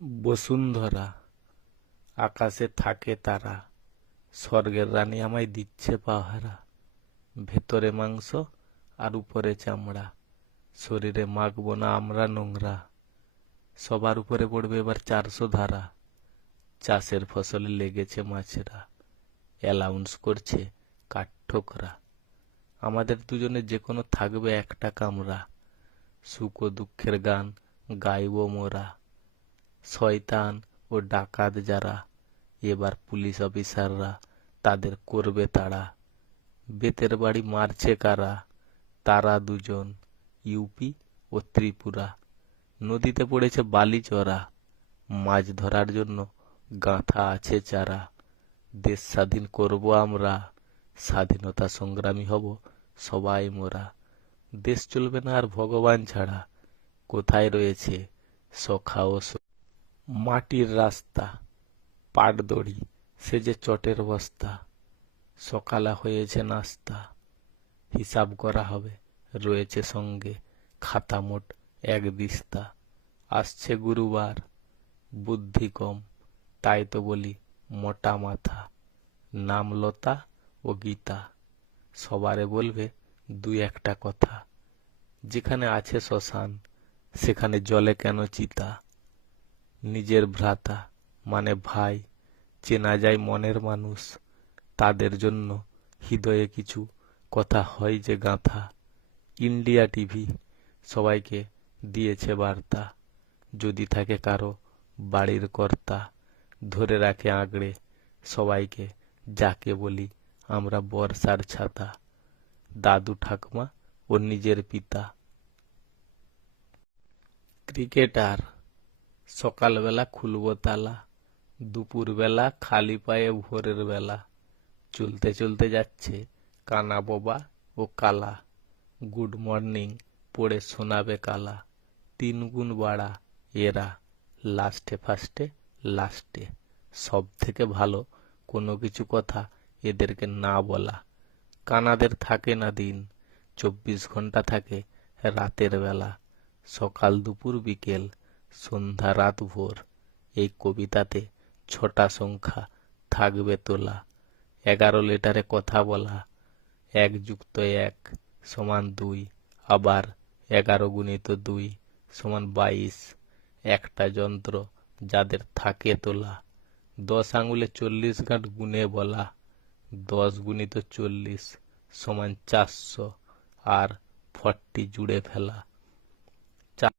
বসুন্ধরা, আকাশে থাকে তারা, স্বর্গের রানী আমায় দিচ্ছে পাহারা। ভেতরে মাংস আর উপরে চামড়া, শরীরে মাখবো না আমরা নোংরা। সবার উপরে পড়বে এবার 400 ধারা, চাষের ফসলে লেগেছে মাছেরা, অ্যালাউন্স করছে কাঠঠোকরা। আমাদের দুজনের যে কোনো থাকবে একটা কামরা, সুখ ও দুঃখের গান গাইবো মোরা। শয়তান ও ডাকাত যারা, এবার পুলিশ অফিসাররা তাদের করবে তাড়া। বেতের বাড়ি মারছে কারা, তারা দুজন, ইউপি ও ত্রিপুরা। নদীতে পড়েছে বালি চড়া, মাছ ধরার জন্য গাঁথা আছে চারা। দেশ স্বাধীন করব আমরা, স্বাধীনতা সংগ্রামী হব সবাই মোরা। দেশ চলবে না আর ভগবান ছাড়া, কোথায় রয়েছে সখা ও মাটির রাস্তা, পাটদড়ি সে যে চটের বস্তা। সকালে হয়েছে নাস্তা, হিসাব করা হবে রয়েছে সঙ্গে, খাতা মোট 1 দিস্তা। আসছে গুরুবার, বুদ্ধি কম তাই তো বলি মোটা মাথা। নাম লতা ও গীতা, সবারে বলবে 2-1টা কথা। যেখানে আছে শ্মশান সেখানে জলে কেন চিতা। নিজের ভ্রাতা মানে ভাই চেনা যায় মনের মানুষ, তাদের জন্য হৃদয়ে কিছু কথা হয় যে গাঁথা। ইন্ডিয়া টিভি সবাইকে দিয়েছে বার্তা, যদি থাকে কারো বাড়ির কর্তা, ধরে রাখে আঁকড়ে সবাইকে, যাকে বলি আমরা বর্ষার ছাতা। দাদু ঠাকুমা ও নিজের পিতা। ক্রিকেটার, সকালবেলা খুলবো তালা, দুপুরবেলা খালি পায়ে ভোরের বেলা। চলতে চলতে যাচ্ছে কানা বোবা ও কালা, গুড মর্নিং পড়ে শোনাবে কালা। 3 গুণ বাড়া এরা, লাস্টে ফার্স্টে লাস্টে। সব থেকে ভালো কোনো কিছু কথা এদেরকে না বলা। কানাদের থাকে না দিন, 24 ঘন্টা থাকে রাতের বেলা। সকাল দুপুর বিকেল সন্ধ্যা রাত ভোর, এই কবিতাতে 6টা সংখ্যা থাকবে তোলা। 11 লেটারে কথা বলা, 1+1=2, আবার 11×2=22। একটা যন্ত্র যাদের থাকে তোলা, 10 আঙুলে 40 গাঁট গুনে বলা। 10×40=400, আর 40 জুড়ে ফেলা।